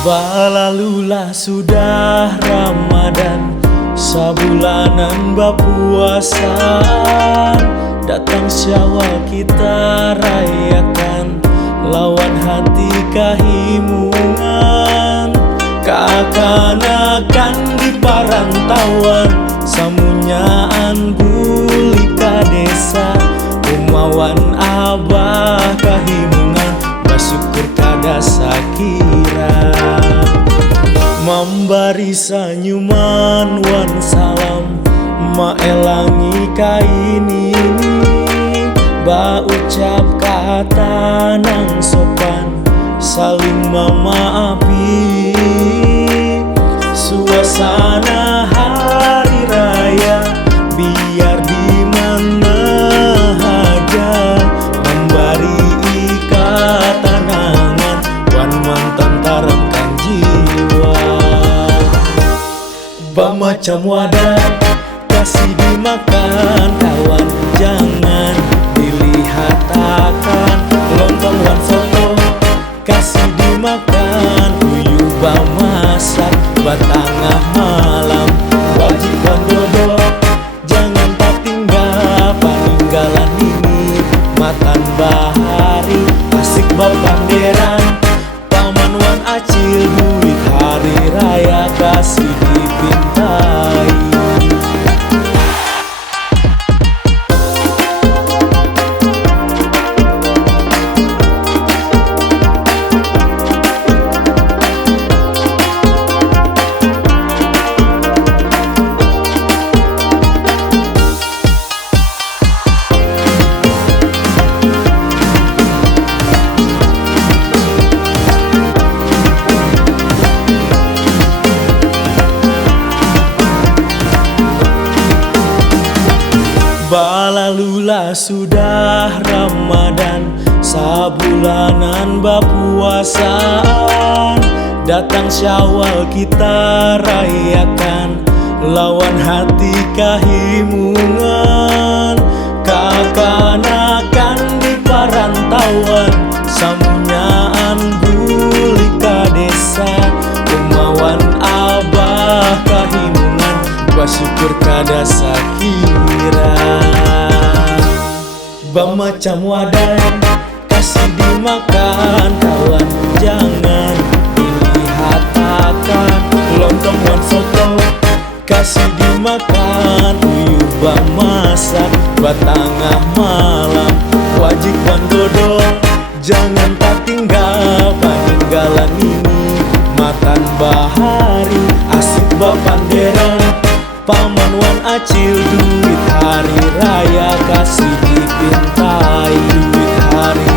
Balalulah sudah Ramadan, sabulanan bapuasan. Datang Syawal kita rayakan, lawan hati kahimungan. Kakanakan di parantauan, samunyaan bulika desa. Umawan abah kahimungan, bersyukur kada sakira. Memberi senyuman wan salam, maelangi kain ini. Ba ucap kata nang sopan, saling memaafi. Suasana hari raya biar di mana aja, memberi ikatan angan wan mententeramkan jiwa. Bamacam wadah kasih dimakan kawan, jangan dilihat akan. Lontong wan soto kasih dimakan, uyuh bamasak batangah malam. Wajib bandodo jangan tak tinggal, paninggalan ini matan bahari. Asik bapanderan paman wan acil, duit hari raya kasih dipintai. Balalulah sudah Ramadan, sabulanan bapuasaan. Datang Syawal kita rayakan, lawan hati kahimungan. Kakanakan di parantauan, samunyaan bulika desa. Umawan abah kahimungan, bersyukur kada sakira. Bamacam wadah kasih dimakan kawan, jangan dilihat akan. Lontong wan soto kasih dimakan, uyuh bamasak batangah malam. Wajib bandodo jangan tak tinggal, paninggalan ini matan bahari. Asik bapanderan paman wan acil, duit hari raya kasih dipintai. Duit hari